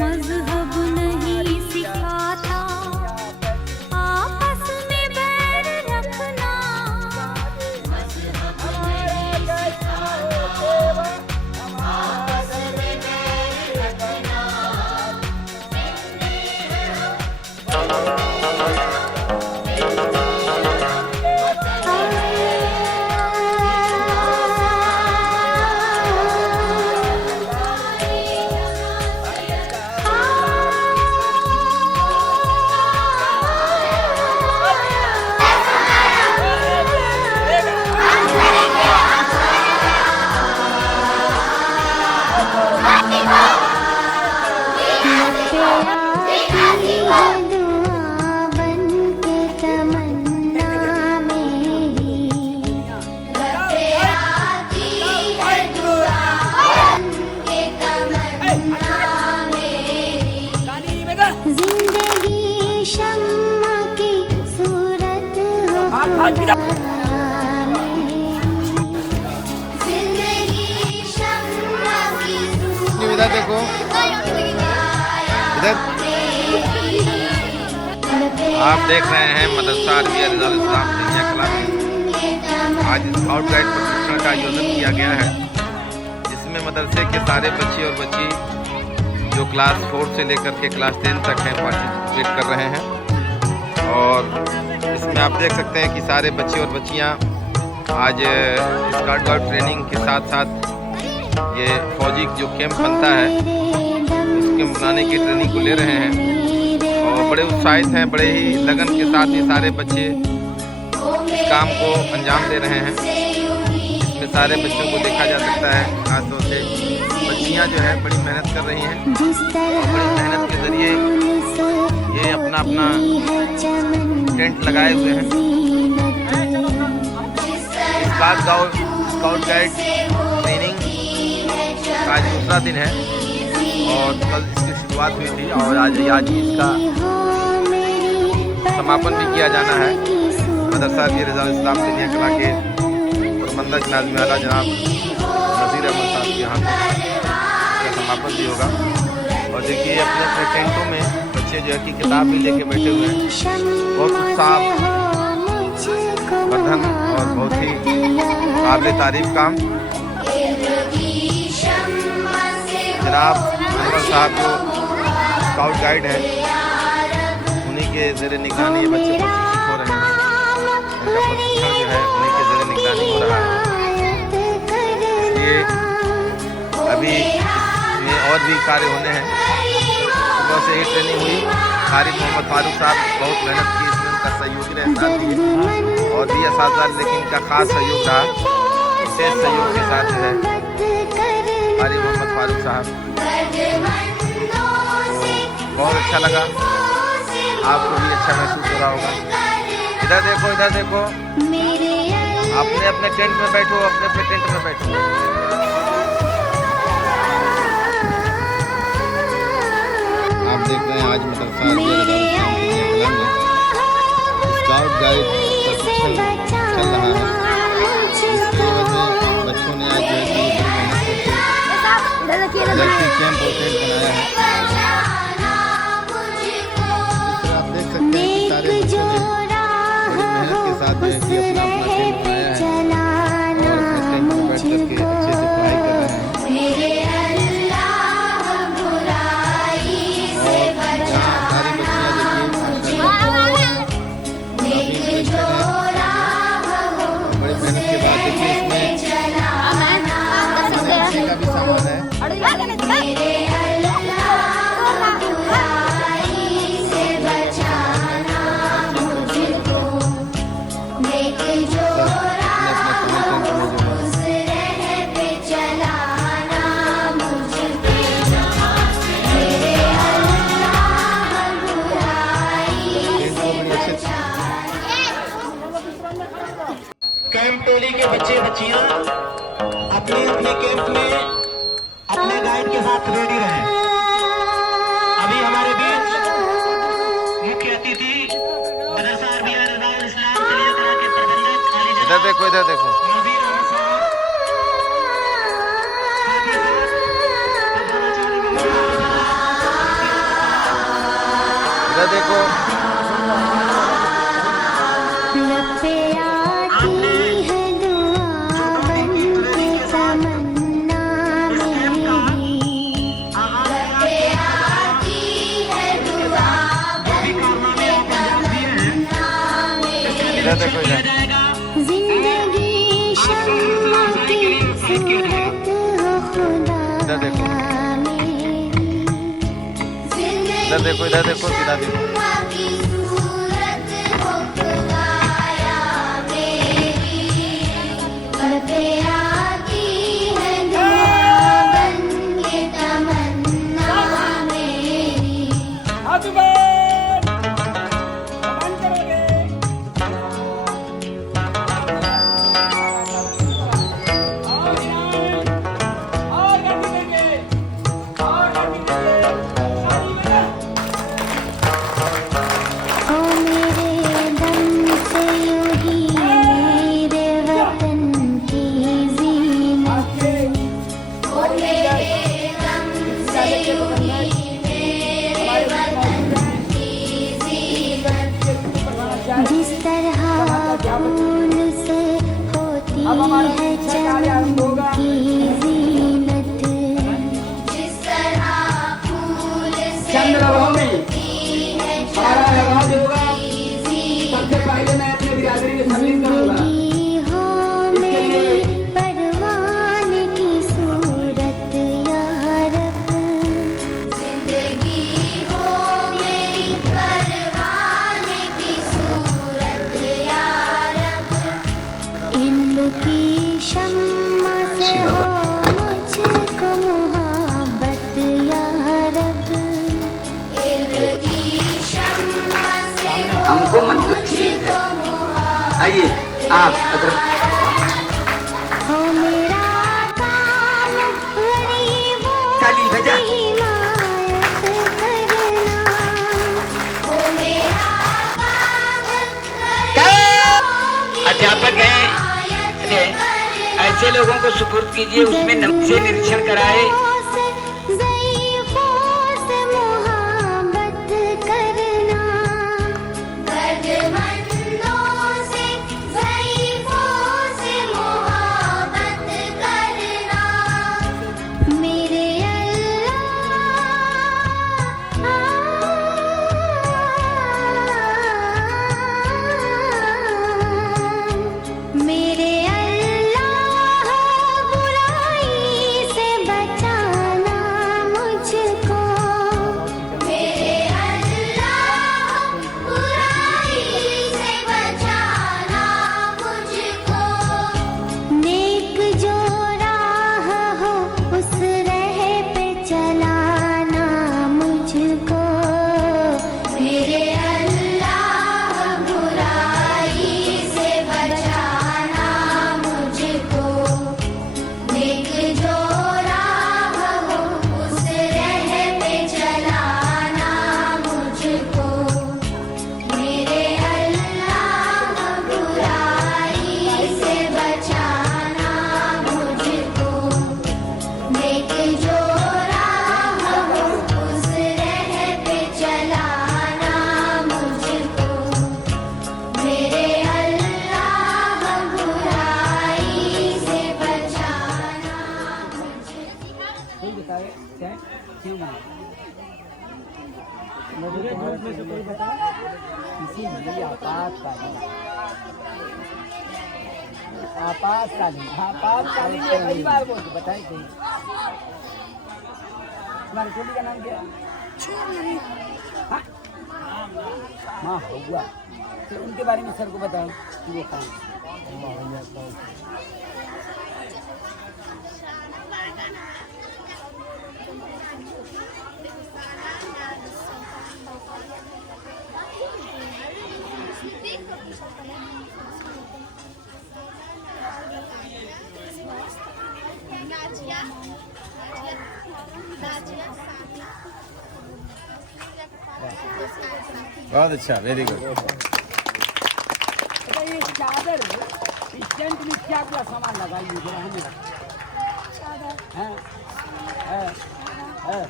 मजहब नहीं सिखाता आपस में बैर रखना, मजहब नहीं सिखाता आपस में बैर रखना। इधर देखो, इधर आप देख रहे हैं मदरसा अरबिया रिजाल इस्लाम सीनिया क्लास। आज स्काउट गाइड प्रशिक्षण का आयोजन किया गया है, जिसमें मदरसे के सारे बच्चे और बच्ची जो क्लास 4 से लेकर के क्लास 10 तक हैं पार्टिसिपेट कर रहे हैं। और इसमें आप देख सकते हैं कि सारे बच्चे और बच्चियां आज स्काउट गाइड ट्रेनिंग के साथ साथ ये फौजी जो कैंप बनता है उसके मनाने की ट्रेनिंग को ले रहे हैं और बड़े उत्साहित हैं। बड़े ही लगन के साथ ये सारे बच्चे इस काम को अंजाम दे रहे हैं। इसमें सारे बच्चों को देखा जा सकता है, खासतौर से बच्चियां जो है बड़ी मेहनत कर रही हैं। बड़ी मेहनत के जरिए ये अपना अपना टेंट लगाए हुए हैं। स्काउट गाइड ट्रेनिंग आज दूसरा दिन है और कल इसकी शुरुआत हुई थी और आज इसका समापन भी किया जाना है। मदरसा अरबिया रिजाल इस्लाम सीनिया कला के प्रबंधक नाज़िम आला जनाब नज़ीर अहमद साहब के यहाँ इसका समापन भी होगा। और देखिए अपने अपने टेंटों में बच्चे जो है कि किताब भी लेके बैठे हुए हैं। बहुत उत्साह वर्धन और बहुत ही काबिल तारीफ काम। जनाब अनवर साहब जो स्काउट गाइड है उन्हीं के ज़ेरे निगरानी ये बच्चे प्रशिक्षित हो रहे हैं। इनका प्रशिक्षण जो है उन्हीं के ज़ेरे निगरानी हो रहा है। इसलिए अभी इसमें और भी कार्य होने हैं। सुबह से ही ट्रेनिंग हुई। क़ारी मोहम्मद फारूक साहब बहुत मेहनत की, इसमें उनका सहयोगी रहे साथ दिए और भी असातिज़ा, लेकिन इनका खास सहयोग रहा। विशेष सहयोग के साथ जो है क़ारी मोहम्मद फारूक साहब, बहुत अच्छा लगा। आपको भी अच्छा महसूस हो रहा होगा। इधर देखो, इधर देखो, अपने अपने टेंट में बैठो, अपने अपने टेंट में बैठो। आप देख रहे हैं आज मदरसा अरबिया रिजाल इस्लाम सीनिया कला में स्काउट गाइड प्रशिक्षण चल रहा है। इसके वजह बच्चों ने आज जो है कि लड़की कैंप और टेंट बनाया है। आप देख सकते हैं कि सारे बच्चों ने बड़ी मेहनत के साथ जो है कि अपना अपना टेंट बनाया है और अपने टेंट में बैठ करके अच्छे से पढ़ाई कर रहे हैं। और यहाँ सारी बच्चियाँ देखिए बड़ी मेहनत के बाद देखिए इसमें का भी सामान है। कैंप टोली के बच्चे बच्चियां अपने अपने कैंप में अपने गाइड के साथ रेडी रहे। अभी हमारे बीच मुख्य अतिथि मदरसा अरबिया रिजाल इस्लाम सीनिया कला के प्रबंधक इधर देखो, इधर देखो। नज़ीर अहमद साहब, साथ ही साथ इधर देखो लब पे आती है दुआ बन के तमन्ना मेरी, लब पे आती है दुआ बन के तमन्ना मेरी। इधर देखो इधर जिंदगी शम्मा की सूरत हो खुदा इधर देखो मेरी, इधर देखो इधर देखो सीधा देखो शम्मा की सूरत हो खुदाया मेरी, लब पे आती है दुआ बन के तमन्ना मेरी। ओ मेरे दम से यूं ही मेरे वतन की ज़ीनत, ओ मेरे दम से यूं ही मेरे वतन की ज़ीनत, जिस तरह फूल से होती है चमन की ज़ीनत, जिस तरह फूल से होती है चमन की ज़ीनत। जिंदगी हो मेरी परवान की सूरत या रब, जिंदगी हो मेरी परवान की सूरत या रब, इल्म की शम्मा से हो मुझको मोहब्बत या रब, इल्म की शम्मा से हो हमको मंजूर मुझको आइए आप अगर हो मेरा काम गरीबों चाली बजा की हिमायत करना, हो मेरा काम गरीबों की अध्यापक हैं हिमायत करना, ऐसे लोगों को सुपुर्द कीजिए उसमें नमक से निरीक्षण कराए ज़ईफ़ों से मोहब्बत करना, दर्दमंदों से ज़ईफ़ों से मोहब्बत करना, मेरे अल्लाह, मेरे अल्लाह बुराई से बचाना मुझको, मेरे अल्लाह बुराई से बचाना मुझको, नेक जो राह हो उस राह पे चलाना मुझको, मेरे अल्लाह बुराई से बचाना मुझको, नेक जो राह हो उस राह पे चलाना मुझको, मेरे अल्लाह बुराई से बचाना मुझको, नेक जो राह हो उस राह पे चलाना मुझको, मेरे अल्लाह बुराई से बचाना आपातकालीन ये कई बार बोल बताइए कोई तुम्हारी छोटी का नाम क्या है? हाँ? माँ हुआ तो उनके बारे में सर को बताओ कि वो कौन बहुत अच्छा, वेरी गुड। ये चादर स्टैंड में क्या क्या सामान लगाइए जरा हमें हाँ हाँ हाँ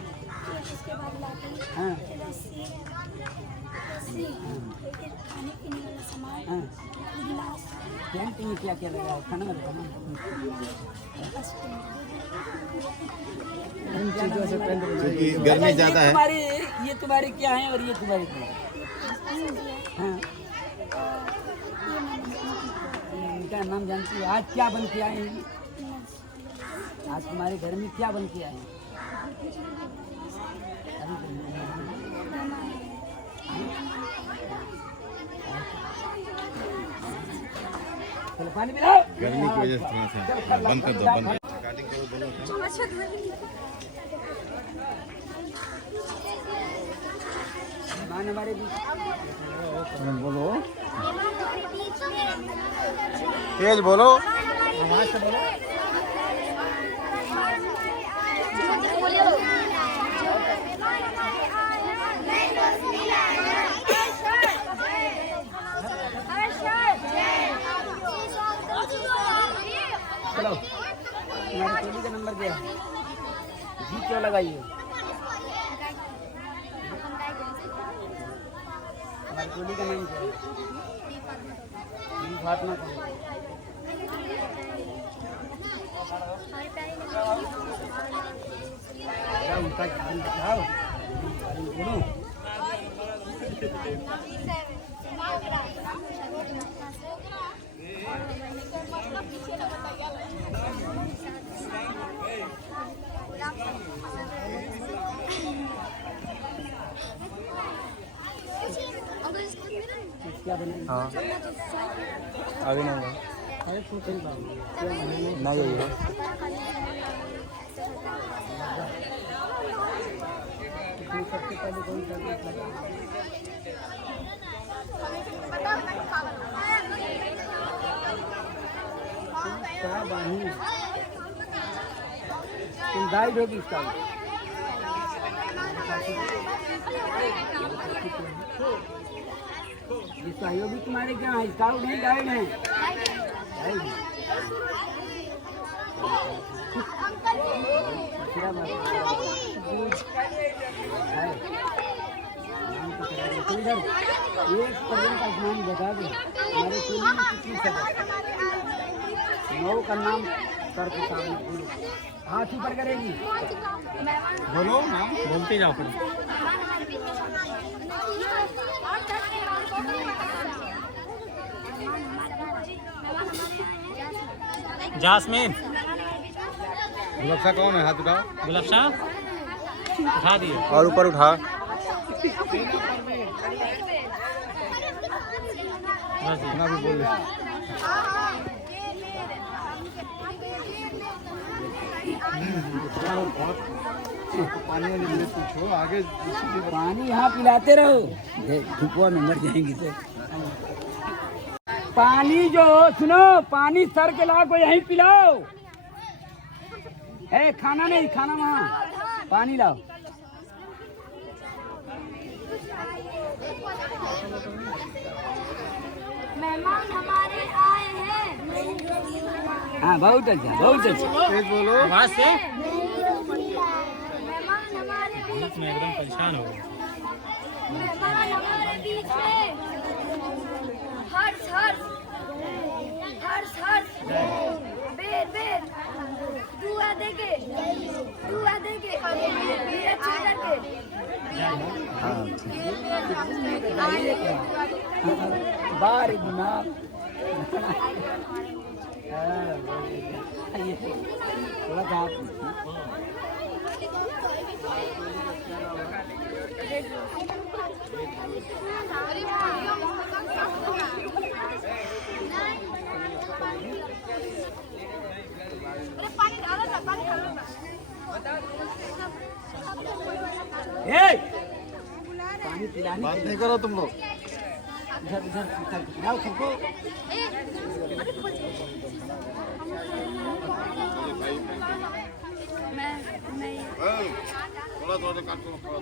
हाँ खाने पीने वाला सामान, हाँ गिलास, टेंट में क्या क्या लगा है? खाना में लगा ना? क्योंकि गर्मी ज़्यादा है। ये तुम्हारे क्या है और ये तुम्हारे क्या है? हाँ इनका नाम जानती हो? आज क्या बन के आए हैं? आज तुम्हारे घर में क्या बन के आए हैं? चलो पानी पिलाओ। गर्मी की वजह से थोड़ा सा बंद कर दो, बंद रिकॉर्डिंग करो दोनों का। मान हमारे बीच बोलो, तेज बोलो। आवाज से बोलो। चलो तुम्हारी टोली का नंबर क्या है? जी क्यों लगाई हो? हमारी टोली का नाम क्या है? फातिमा कौन? उनका नाम बताओ। बोलो क्या बने? हाँ आगे ना होगा। अरे कुछ नहीं होगा। सबसे पहले कौन सा गीत लगा? क्या बानी? तुम गाइड होगी इसका? ये सहयोगी तुम्हारे क्या है? स्काउट नहीं गाइड है? एक पर्यटन का नाम बता दो। हमारे टोली में कितनी सदस्य? 9 का नाम सर के सामने बोलो। हाथ ऊपर करेगी। बोलो नाम बोलते जाओ फिर। जास्मीन। गुलाबशाह कौन है? हाथ उठाओ। गुलाबशाह उठा दिए और ऊपर उठा। बस ना भी बोल पानी वाले पूछो आगे। पानी यहाँ पिलाते रहो, धुपवा में मर जाएंगी तो। पानी जो सुनो, पानी सर के लाओ को यहीं पिलाओ। है खाना नहीं, खाना वहाँ। पानी लाओ। मेहमान हमारे आए हैं। हाँ बहुत अच्छा, बहुत अच्छा। तेज बोलो। आवाज से मेहमान हमारे बीच मैं एकदम परेशान हो गया। मेहमान हमारे बीच में हर्ष हर्ष हर्ष हर्ष बेर बेर दुआ देके ये अच्छी करके बार दिमाग। थोड़ा सा पानी पिलाने बात नहीं करो तुम लोग। इधर इधर पिलाओ सबको। थोड़ा थोड़ा काट लो, थोड़ा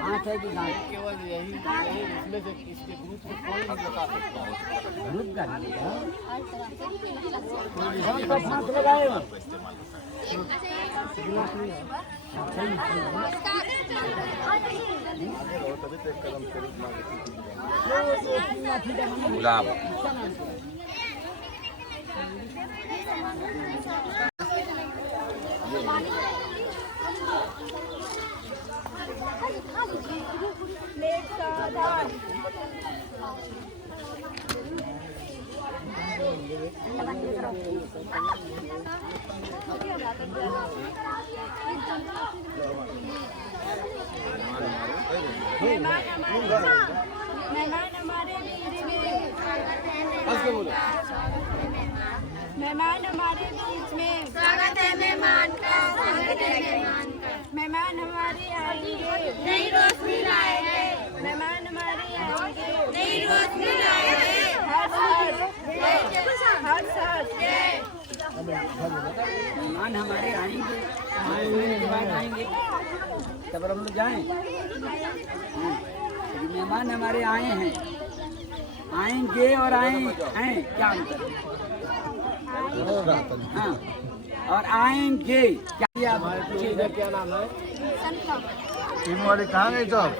आँख है कि गाँठ? केवल यही इसमें से इसके ग्रुप से कोई नहीं बता सकता है। ग्रुप का नहीं है। कौन सा हाथ लगाए हो? गुलाब मेहमान हमारे बीच में मेहमान हमारे बीच में स्वागत है मेहमान का स्वागत है मेहमान का मेहमान हमारे आएंगे नई रोशनी लाएंगे मेहमान हमारे आएंगे नई रोशनी लाएंगे हर साल मेहमान हमारे आएंगे, आएंगे तब हम लोग जाएं। मेहमान हमारे आए हैं, आएंगे और आए हैं क्या अंतर? हाँ, और आएंगे क्या? क्या नाम है? टीम वाले कहाँ गए साहब?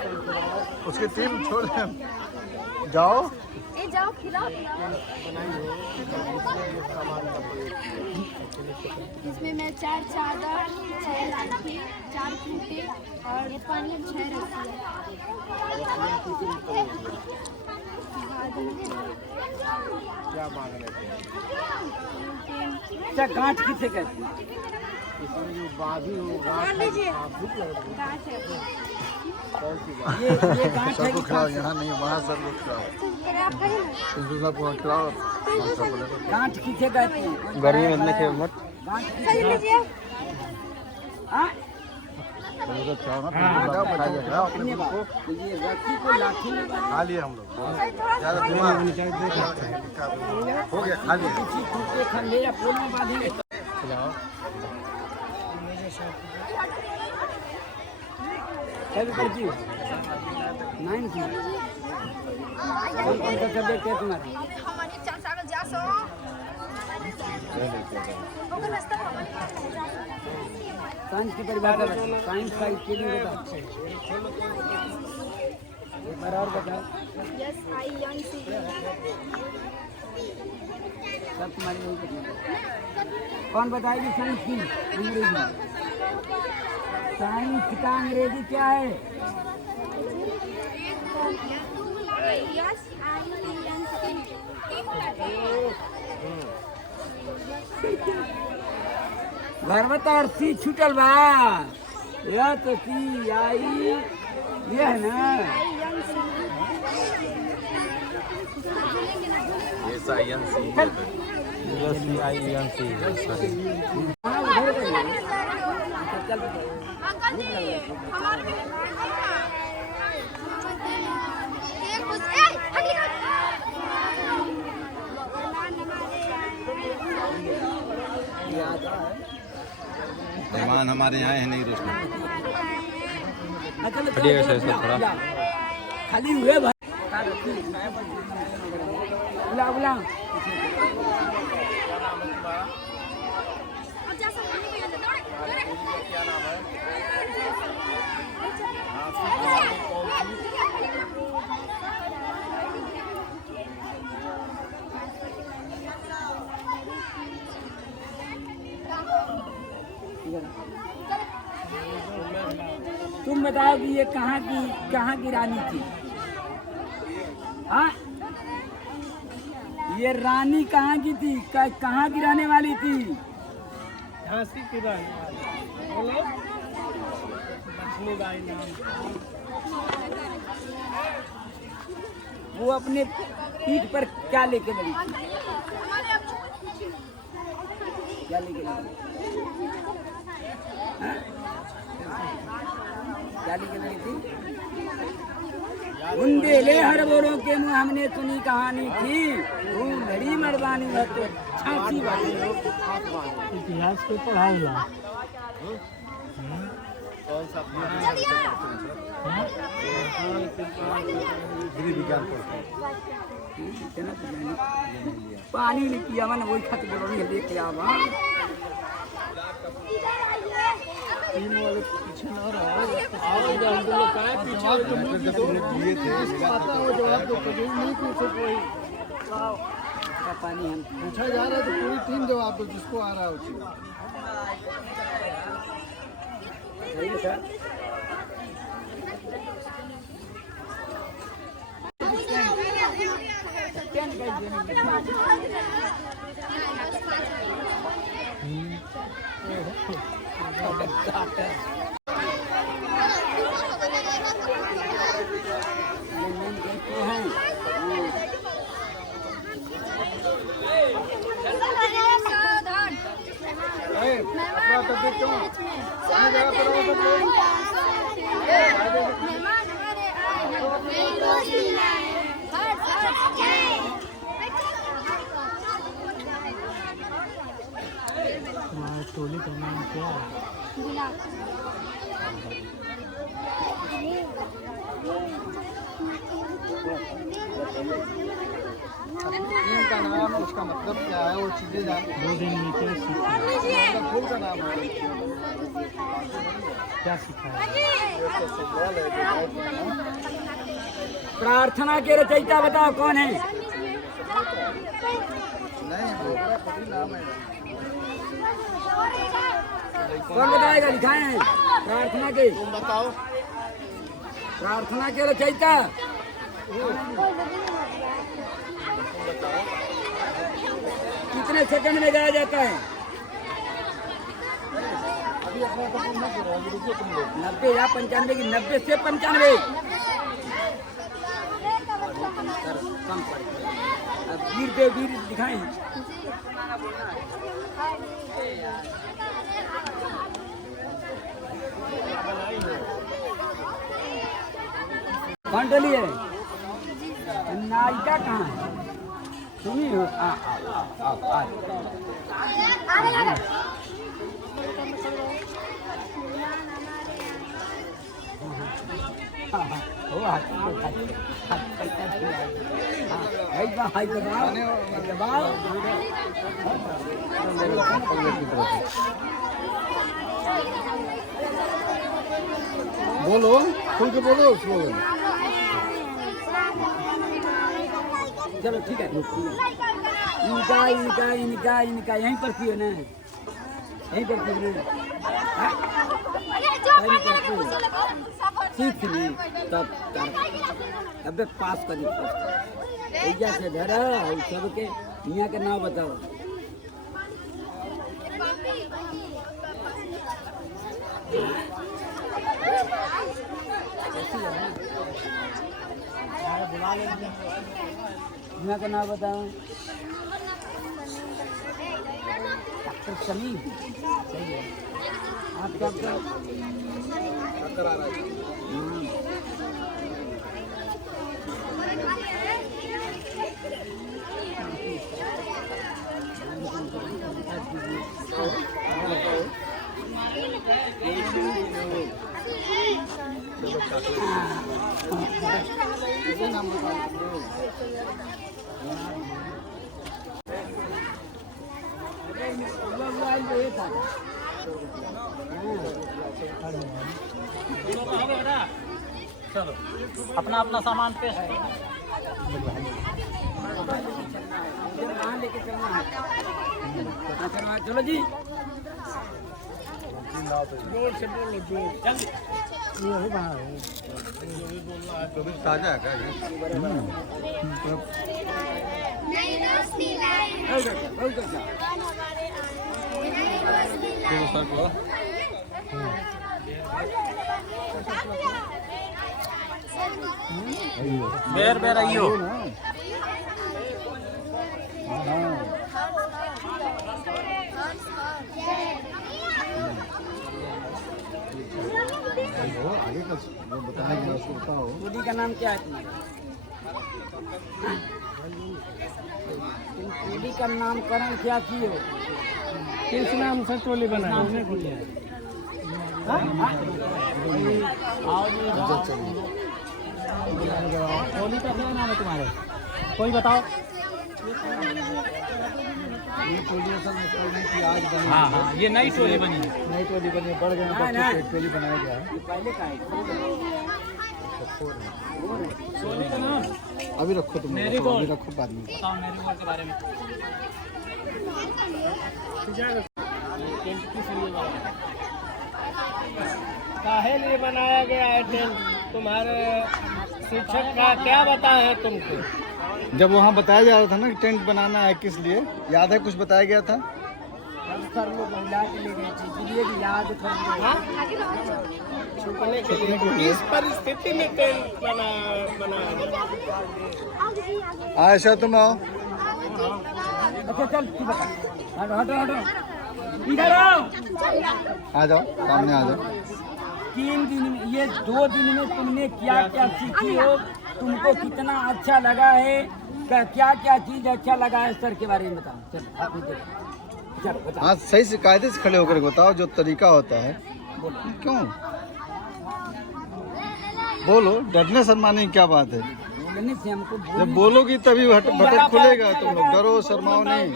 उसकी टीम छोड़ दें, जाओ। जाओ खिलाओ इसमें मैं 4 चादर 6 लाठी 4 खूंटे और 6 रस्सी क्या मांग रहे थे? क्या गांठ किसे कहते हैं? इसमें जो बाजू होगा ये गांठ है सबको खिलाओ, यहाँ नहीं वहाँ सबको खिलाओ। सबको खिलाओ। गांठ किसे कहते हैं? गर्मी में नहीं खेल मत। गांठ किसे कहते हैं? हाँ? अपने बाप तो ये रस्सी को लाठी में खा लिए हम लोग, ज़्यादा दिमाग हो गया, खा लिए। किसी खूंटे खंडे या पोल में बांधेंगे तो कैसे करती हो? 9 की कौन सा सब्जेक्ट है तुम्हारा? साइंस की परिभाषा बताओ, साइंस का स्पेलिंग बताओ एक बार और बताओ। सब तुम्हारी यही करना। कौन बताएगी साइंस की अंग्रेजी? साइंस का अंग्रेजी क्या है? भरवता और सी छूटल बा, यह तो सी आई ये है ना। हाँ, उधर का चल मेहमान हमारे यहाँ है नहीं रोशनी। खाली हुए भाई बुला बुला तुम बताओ कि ये कहाँ की रानी थी? हाँ, ये रानी कहाँ की थी? कहाँ की रहने वाली थी? झांसी की रानी बोलो। लक्ष्मीबाई नाम। वो अपने पीठ पर क्या लेके बनी थी? क्या लेके बनी? हाँ? क्या लेके बनी थी? बुंदेले हर बोरों के मुँह हमने सुनी कहानी थी, लड़ी मर्दानी है तो झांसी वाली। इतिहास को पढ़ा ला। कौन सा गृह विज्ञान पानी नहीं पिया मैंने वही खत बोलो लेके आवा टीम वाले पीछे ना रहा दिए थे आता वो जवाब तो कभी नहीं पूछे कोई पानी हम पूछा जा रहा है तो पूरी टीम जवाब दो जिसको आ रहा है उसी सही है सर अपना तबियत क्यों सामने जगह पर रहो सब लोग मेहमान हमारे आए हैं नई रोशनी लाए हैं हर जय टोली का नाम क्या है? टीम का नाम उसका मतलब क्या है वो चीजें जान 2 दिन में क्या सीखा फुल का नाम है क्या सीखा है? प्रार्थना के रचयिता बताओ कौन है नहीं वो पूरा नाम है कौन बताएगा लिखाए हैं प्रार्थना के तुम बताओ प्रार्थना के रचयिता कितने सेकंड में गाया जाता है अभी अपना तो पूर्ण करो अभी रुको तुम लोग 90 या 95 की 90 से 95 कम पड़ अब वीर पे वीर दिखाएं कौन टोली है नायिका कहाँ है सुनी हो बोलो खुल के बोलो स्लोगन चलो ठीक है इनका इनका इनका इनका यहीं पर पियो ना यहीं पर पियो ना सीख ली तब अबे पास करी भैया से धरा सबके मियाँ का नाम बताओ मियाँ का नाम बताओ डॉक्टर समीम सही है आप क्या चलो अपना अपना सामान पे है लेके चलना है चलो जी जोर से बोलो जोर जल्दी कभी ताजा है क्या ये नई रोशनी लाए हैं बेर बेर आइयो आगे का बताने की बात बताओ मोदी का नाम क्या है तुम्हारा मोदी का नामकरण क्या किए हो किस नाम से टोली बना टोली का क्या नाम है तुम्हारे? कोई बताओ। ये टोली असल में टोली की आज बनी। हाँ हाँ, ये नई टोली बनी है। नई टोली बनी, बढ़ गए बच्चों से टोली बनाया गया है। पहले का है टोली का नाम अभी रखो तुम, अभी रखो बाद में। बताओ मेरीगोल्ड के बारे में। काहे लिए बनाया गया है टेंट? तुम्हारे शिक्षक का क्या बताया है तुमको? जब वहाँ बताया जा रहा था ना कि टेंट बनाना है किस लिए, याद है कुछ बताया गया था? सर लोग महिला के लिए गए थे, इसलिए भी याद कर छुपने के लिए। किस परिस्थिति में टेंट बनाया गया? आयशा तुम आओ। अच्छा चल तू बता। हटो हटो हटो, इधर आओ। आ जाओ, सामने आ जाओ। 3 दिन में, ये 2 दिन में तुमने क्या क्या सीखी हो? तुमको कितना अच्छा लगा है? क्या क्या चीज अच्छा लगा है? सर के बारे में बताओ। चल आप भी देखो, चलो बताओ। हाँ सही से कायदे से खड़े होकर बताओ, जो तरीका होता है। क्यों बोलो, डरने शर्माने की क्या बात है? बोलने से हमको जब बोलोगी तभी भटक खुलेगा। तुम लोग डरो शर्माओ नहीं।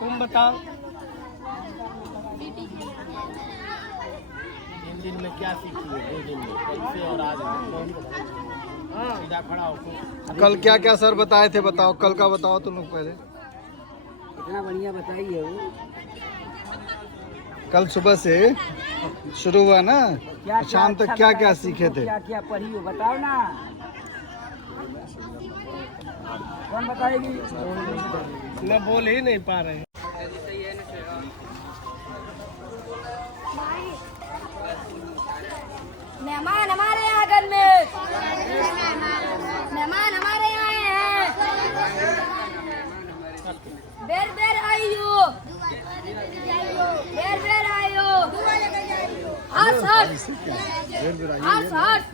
तुम बताओ 3 दिन में क्या सीखी है? 2 दिन में कैसे और आज में? हाँ, सीधा खड़ा हो। कल क्या क्या सर बताए थे बताओ, कल का बताओ तुम लोग पहले। इतना बढ़िया बताइए वो। कल सुबह से शुरू हुआ ना, क्या शाम तक अच्छा क्या लगा क्या है सीखे तुमको? थे? क्या क्या पढ़ी हो बताओ ना। कौन बताएगी? मैं बोल ही नहीं पा रहे। मेहमान हमारे आंगन में, मेहमान हमारे यहाँ आए हैं। बेर बेर आइयो, बेर बेर आइयो। हंस हंस, हंस हंस।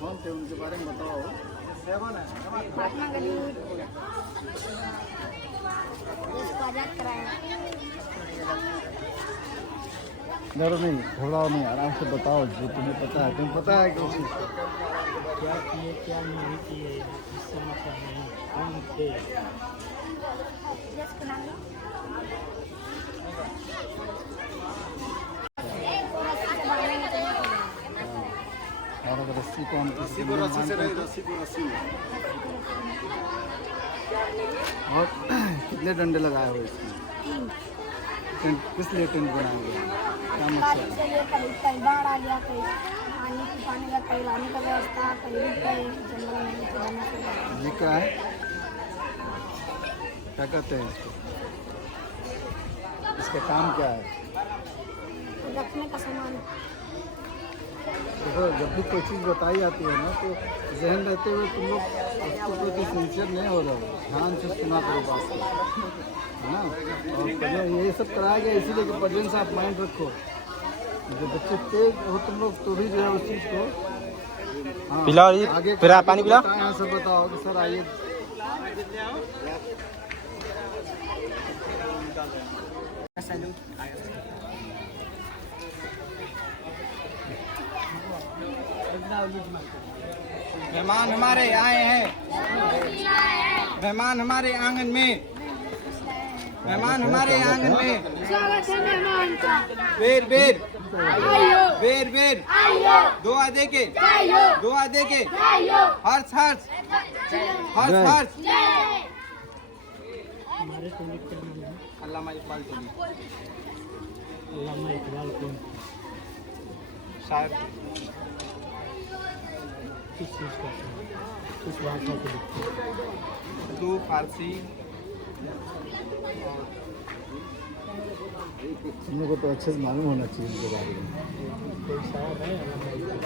कौन थे उनके बारे में बताओ। महात्मा गांधी इसको आजाद कराया। डरो नहीं, घबराओ नहीं, आराम से बताओ जो तुम्हें पता है। तुम्हें पता है कि उसी क्या किए क्या नहीं किए इससे मतलब नहीं। हम थे देश के नाम लो। रस्सी को हम रस्सी को रस्सी से नहीं, रस्सी को रस्सी में। और कितने डंडे लगाए हुए इसमें? टेंट किस लिए टेंट बनाएंगे? क्या मकसद है? कहीं बाढ़ आ गया, कहीं पानी पाने का, कहीं लाने का व्यवस्था, कहीं जंगल में नीचे जाने का। ये क्या है? क्या कहते हैं इसको? इसका काम क्या है? रखने का सामान। देखो, जब भी कोई चीज़ बताई जाती है ना, तो जहन रहते हुए तुम लोग उसको प्रति सिंसियर नहीं हो रहे हो। ध्यान से सुना करो बात को, है ना। और पहले ये सब कराया गया इसीलिए कि प्रेजेंस ऑफ माइंड रखो। जो बच्चे तेज हो तुम लोग, तो भी जो है उस चीज़ को पिलाओ। आगे फिर आप पानी पिलाओ। यहाँ से बताओ कि सर आइए। मेहमान हमारे आए हैं, मेहमान हमारे आंगन में, मेहमान हमारे आंगन में। स्वागत है मेहमान का। बेर बेर आइयो, बेर बेर आइयो, दुआ दे के, आइयो, दुआ दे के। आइयो। हर्ष हर्ष हर्ष हर्ष। अल्लामा इकबाल टोली। अल्लामा इकबाल कौन? शायद किस चीज़ का? किस भाषा को लिखते हैं? उर्दू, फारसी। तुम लोग को तो अच्छे से मालूम होना चाहिए इनके बारे में। कोई शायर है अल्लामा इकबाल?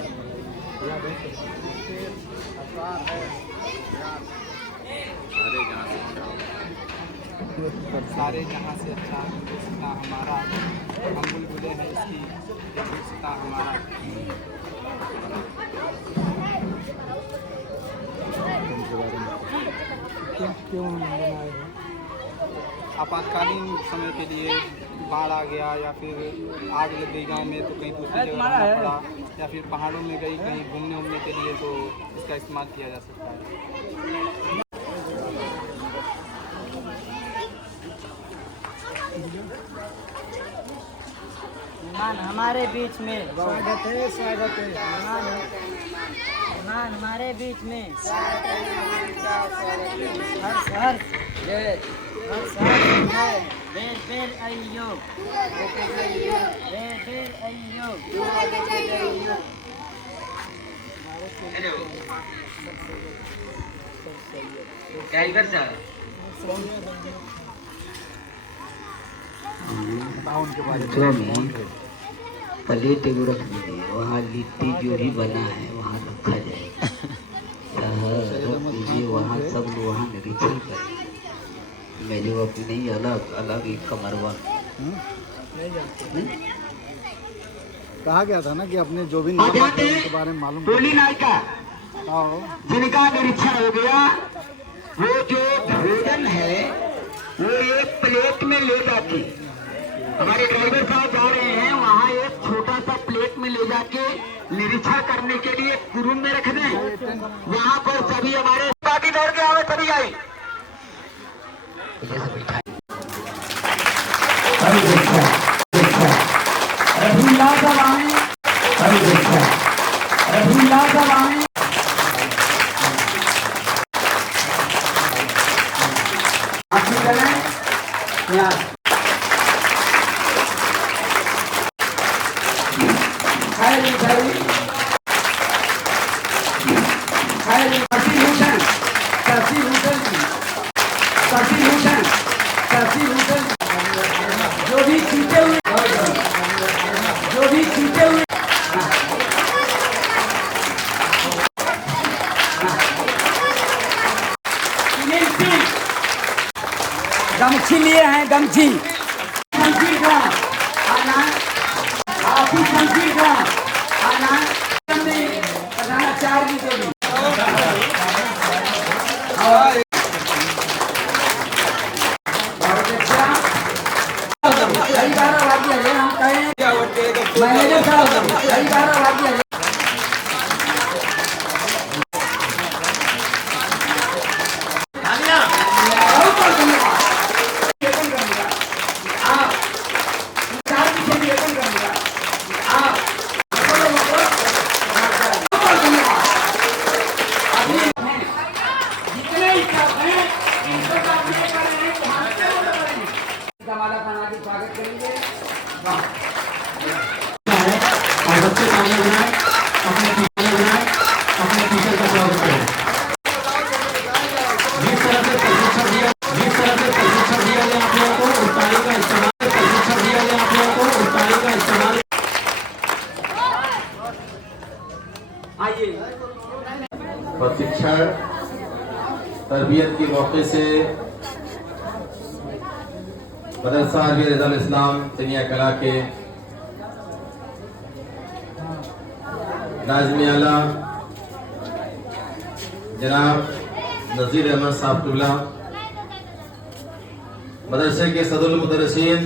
याद है? अरे जहाँ से सारे जहाँ से अच्छा हिंदुस्तान हमारा, हम बुलबुले हैं इसकी हिंदुस्तान हमारा। क्यों बनाए? आपातकालीन समय के लिए बाढ़ आ गया या फिर आग लग गई गांव में तो कहीं दूसरी जगह रहना पड़ा, या फिर पहाड़ों में गई कहीं घूमने उमने के लिए, तो इसका इस्तेमाल किया जा सकता है। मेहमान हमारे बीच में स्वागत है, स्वागत है। मेहमान हमारे बीच में हर्ष हर्ष बेर बेर अय्यो बेर बेर अय्यो। टाइगर साहब दूसरा में प्लेट एगो रख दीजिए, वहाँ लिट्टी जो भी बना है वहाँ रखा जाएगा। रख दीजिए वहाँ, सब लोग वहाँ निरीक्षण करें। मेरे वो अपनी नहीं, अलग अलग एक कमरवा। कहा गया था ना कि अपने जो भी नाम आते हैं उनके बारे में मालूम टोली नायका आओ। जिनका निरीक्षण हो गया, वो जो भोजन है वो एक प्लेट में ले जाके, हमारे ड्राइवर साहब जा रहे हैं वहाँ, एक छोटा सा प्लेट में ले जाके निरीक्षण करने के लिए रूम में रख दें। वहाँ पर सभी हमारे बाकी दौड़ के आवे सभी आई। गमछी लिए हैं, गमछी मैनेजर साहब माला बना के स्वागत करेंगे। और बच्चे सामने बनाए, अपने टीचर बनाए, अपने टीचर का स्वागत करें। जिस तरह से प्रशिक्षण दिया गया आप लोगों को, उस ताली का इस्तेमाल, प्रशिक्षण दिया गया आप लोगों को, उस ताली का इस्तेमाल। आइए प्रशिक्षण तरबियत के मौके से मदरसा रिजाल इस्लाम तनिया कला के नाज़िम आला जनाब नज़ीर अहमद साहब क़िबला, मदरसे के सदरुल मुदर्रिसीन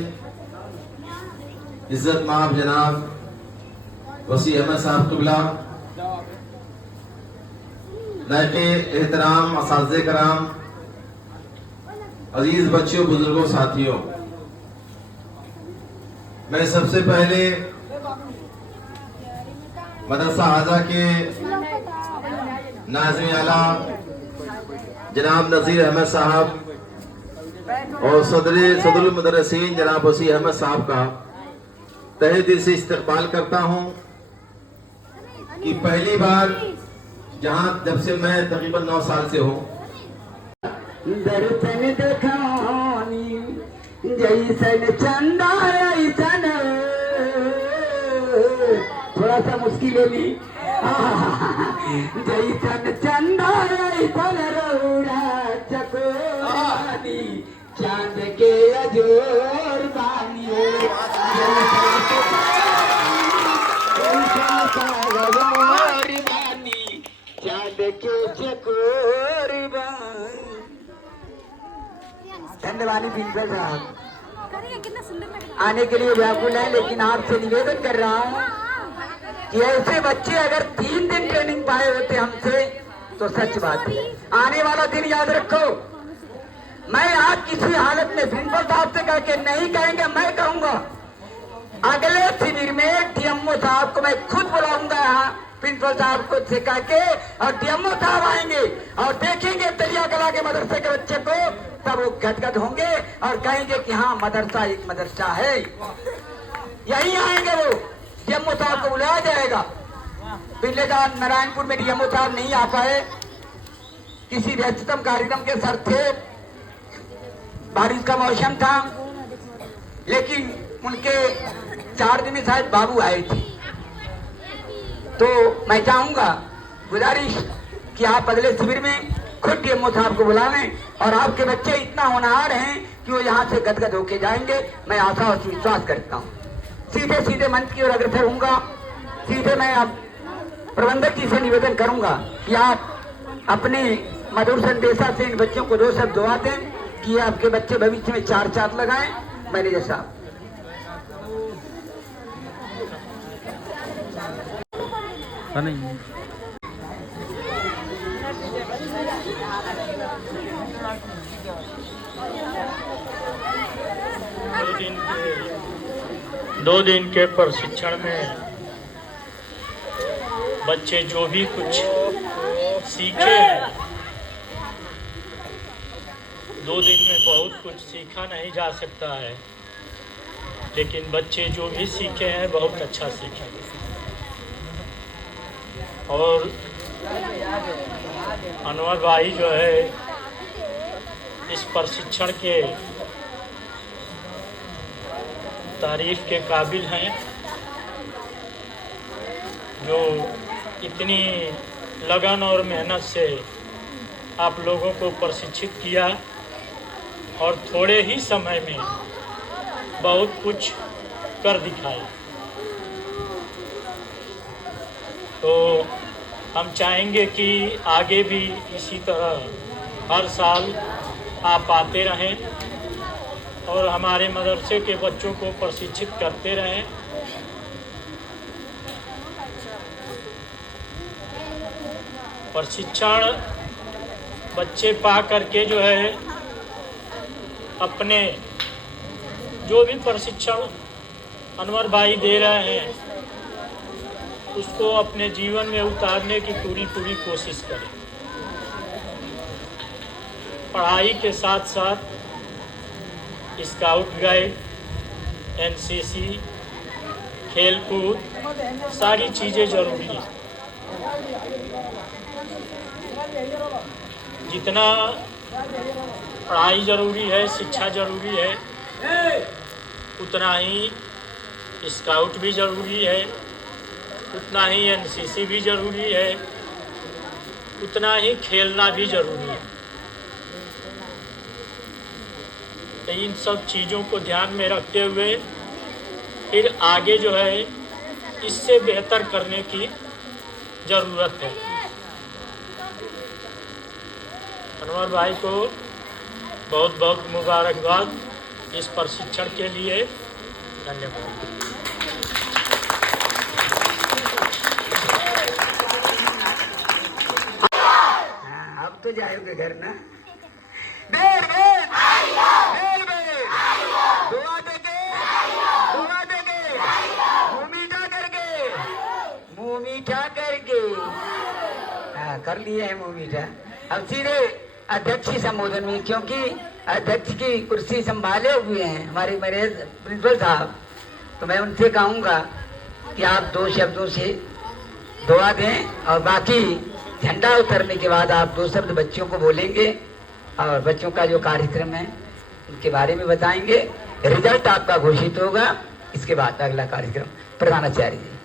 इज्जत माब जनाब वसी अहमद साहब क़िबला, लायक़े एहतराम असातिज़े कराम, अजीज बच्चों, बुजुर्गों, साथियों, मैं सबसे पहले मदरसा हाजा के नाज़िम आला जनाब नज़ीर अहमद साहब और सदरुल मुदर्रिसीन जनाब वसी अहमद साहब का तहे दिल से इस्तकबाल करता हूं कि पहली बार जब से मैं तकरीबन 9 साल से हूं, दर्शन दिखानी जैसन चंदा ऐसन, थोड़ा सा मुश्किल होगी, जैसन चंदा ऐसन रौड़ा चकोरानी चांद के अजोर बानियो बानी चांद के चकोर बानी। धन्यवाद प्रिंसिपल साहब, आने के लिए व्याकुल है, लेकिन आपसे निवेदन कर रहा हूँ कि ऐसे बच्चे अगर 3 दिन ट्रेनिंग पाए होते हमसे तो सच बात है। आने वाला दिन याद रखो, मैं आज किसी हालत में प्रिंसिपल साहब से कह के नहीं कहेंगे, मैं कहूंगा अगले शिविर में डीएमओ साहब को मैं खुद बुलाऊंगा यहाँ, प्रिंसिपल साहब को से कह के, और डीएमओ साहब आएंगे और देखेंगे दरिया कला के मदरसे के बच्चे को, तब वो गदगद होंगे और कहेंगे कि हाँ मदरसा एक मदरसा है। यही आएंगे वो, डीएमओ साहब को बुलाया जाएगा। पिछले साल नारायणपुर में डीएमओ साहब नहीं आ पाए, किसी व्यस्ततम कार्यक्रम के सर थे, बारिश का मौसम था, लेकिन उनके 4 दिन में शायद बाबू आए थे। तो मैं चाहूंगा, गुजारिश कि आप अगले शिविर में खुद डीएमओ साहब को बुलावें, और आपके बच्चे इतना होनहार हैं कि वो यहाँ से गदगद होके जाएंगे, मैं आशा और विश्वास करता हूँ। सीधे सीधे मंच की ओर अग्रसर होऊंगा। सीधे मैं अब प्रबंधक जी से निवेदन करूंगा कि आप अपने मधुर संदेशा से इन बच्चों को 2 शब्द दुआ दें कि आपके बच्चे भविष्य में 4 चांद लगाएं। मैनेजर साहब। नहीं 2 दिन के प्रशिक्षण में बच्चे जो भी कुछ सीखे हैं, 2 दिन में बहुत कुछ सीखा नहीं जा सकता है, लेकिन बच्चे जो भी सीखे हैं बहुत अच्छा सीखे। और अनवर भाई जो है इस प्रशिक्षण के तारीफ के काबिल हैं, जो इतनी लगन और मेहनत से आप लोगों को प्रशिक्षित किया और थोड़े ही समय में बहुत कुछ कर दिखाया। तो हम चाहेंगे कि आगे भी इसी तरह हर साल आप आते रहें और हमारे मदरसे के बच्चों को प्रशिक्षित करते रहें। प्रशिक्षण बच्चे पा करके जो है अपने जो भी प्रशिक्षण अनवर भाई दे रहे हैं उसको अपने जीवन में उतारने की पूरी कोशिश करें। पढ़ाई के साथ साथ स्काउट गाइड, एनसीसी, खेलकूद सारी चीज़ें ज़रूरी हैं। जितना पढ़ाई ज़रूरी है, शिक्षा ज़रूरी है, उतना ही स्काउट भी ज़रूरी है, उतना ही एनसीसी भी ज़रूरी है, उतना ही खेलना भी ज़रूरी है। तो इन सब चीज़ों को ध्यान में रखते हुए फिर आगे जो है इससे बेहतर करने की ज़रूरत है। अनवर भाई को बहुत बहुत मुबारकबाद इस प्रशिक्षण के लिए। धन्यवाद। अब तो जाओगे घर ना? मुँह मीठा करके कर लिए है मुँह मीठा। अब सीधे अध्यक्ष की संबोधन में, क्योंकि अध्यक्ष की कुर्सी संभाले हुए हैं हमारे प्रिंसिपल साहब, तो मैं उनसे कहूँगा कि आप 2 शब्दों से दुआ दें और बाकी झंडा उतरने के बाद आप 2 शब्द बच्चों को बोलेंगे और बच्चों का जो कार्यक्रम है उनके बारे में बताएंगे। रिजल्ट आपका घोषित होगा, इसके बाद अगला कार्यक्रम। प्रधानाचार्य जी।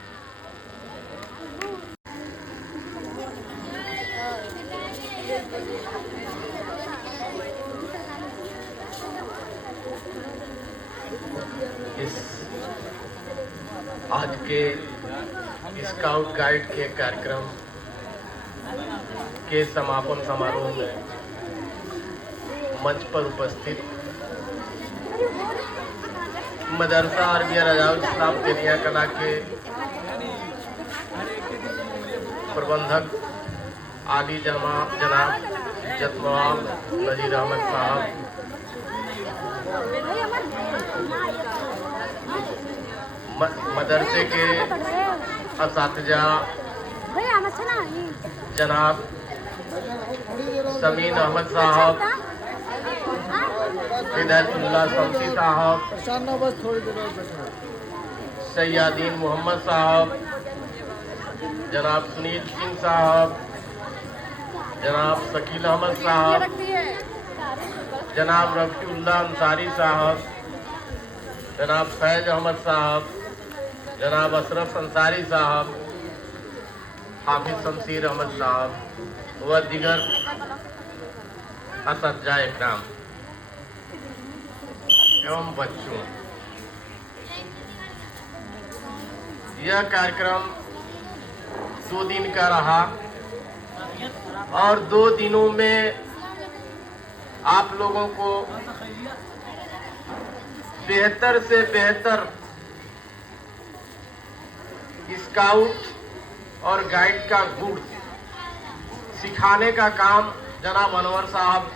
आज के स्काउट गाइड के कार्यक्रम के समापन समारोह में मंच पर उपस्थित मदरसा अरबिया रजाउल इस्लाम तेनिया कला के प्रबंधक आली जनाब इज्जत नवाब नजीर अहमद साहब, मदरसे के असातिजा जनाब समीन अहमद साहब, हिदायतुल्लाह शमसी साहब, सैयादीन मोहम्मद साहब, जनाब सुनील सिंह साहब, जनाब शकील अहमद साहब, जनाब रफीउल्लाह अंसारी साहब, जनाब फैज अहमद साहब, जनाब अशरफ अंसारी साहब, हाफिज शमशीर अहमद साहब व दिगर असत्जा इकराम एवं बच्चों। यह कार्यक्रम 2 दिन का रहा और 2 दिनों में आप लोगों को बेहतर से बेहतर स्काउट और गाइड का गुण सिखाने का काम जनाब अनवर साहब,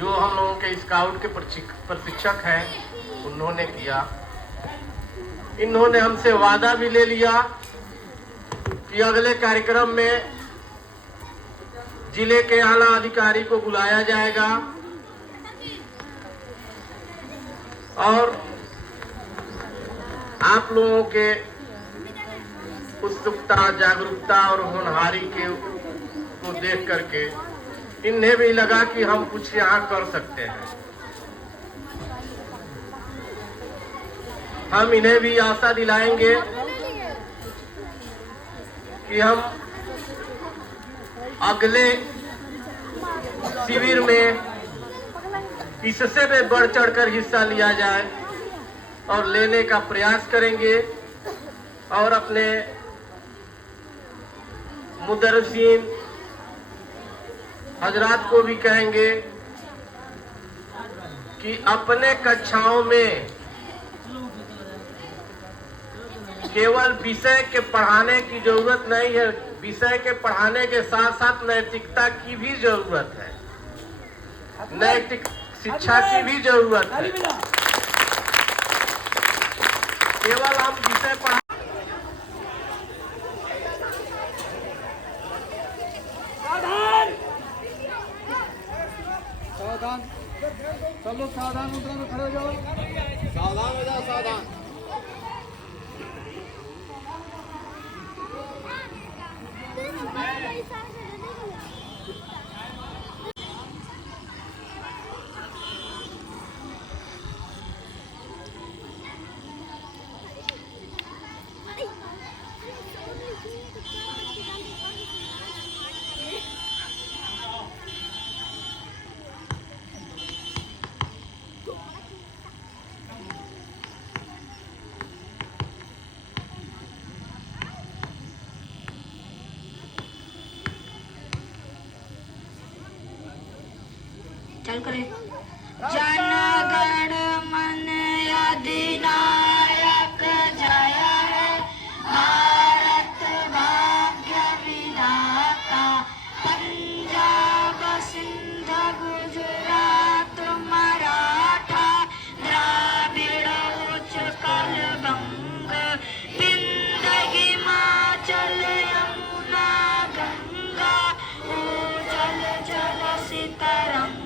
जो हम लोगों के स्काउट के प्रशिक्षक हैं, उन्होंने किया। इन्होंने हमसे वादा भी ले लिया कि अगले कार्यक्रम में जिले के आला अधिकारी को बुलाया जाएगा और आप लोगों के उत्सुकता, जागरूकता और होनहारी को देख करके इन्हें भी लगा कि हम कुछ यहाँ कर सकते हैं। हम इन्हें भी आशा दिलाएंगे कि हम अगले शिविर में इससे भी बढ़ चढ़कर हिस्सा लिया जाए और लेने का प्रयास करेंगे और अपने मुदर्रिसीन हजरात को भी कहेंगे कि अपने कक्षाओं में केवल विषय के पढ़ाने की जरूरत नहीं है, विषय के पढ़ाने के साथ साथ नैतिकता की भी जरूरत है, नैतिक शिक्षा की भी जरूरत है। केवल हम विषय पढ़ा सावधान, सब लोग सावधान मुद्रा में खड़े हो जाओ, सावधान हो जाओ, सावधान। चल करे। जन गण मन अधिनायक जय है, भारत भाग्य विधाता, पंजाब सिंध गुजरात मराठा द्राविड़ उत्कल बंग, विंध्य हिमाचल यमुना गंगा, उजल जल सितरंग,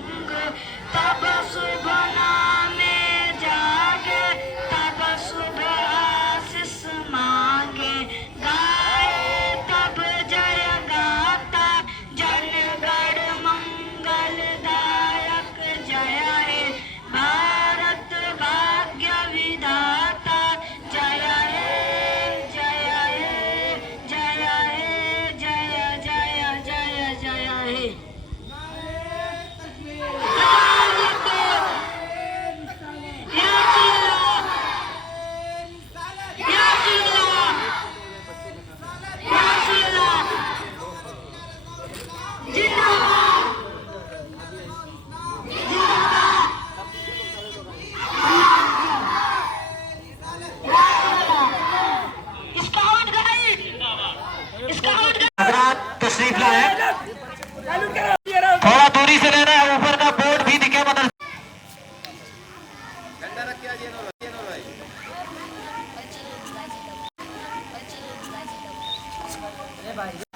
तशरीफ लाए। थोड़ा दूरी से लेना है, ऊपर का बोर्ड भी दिखे मदरसा। भाई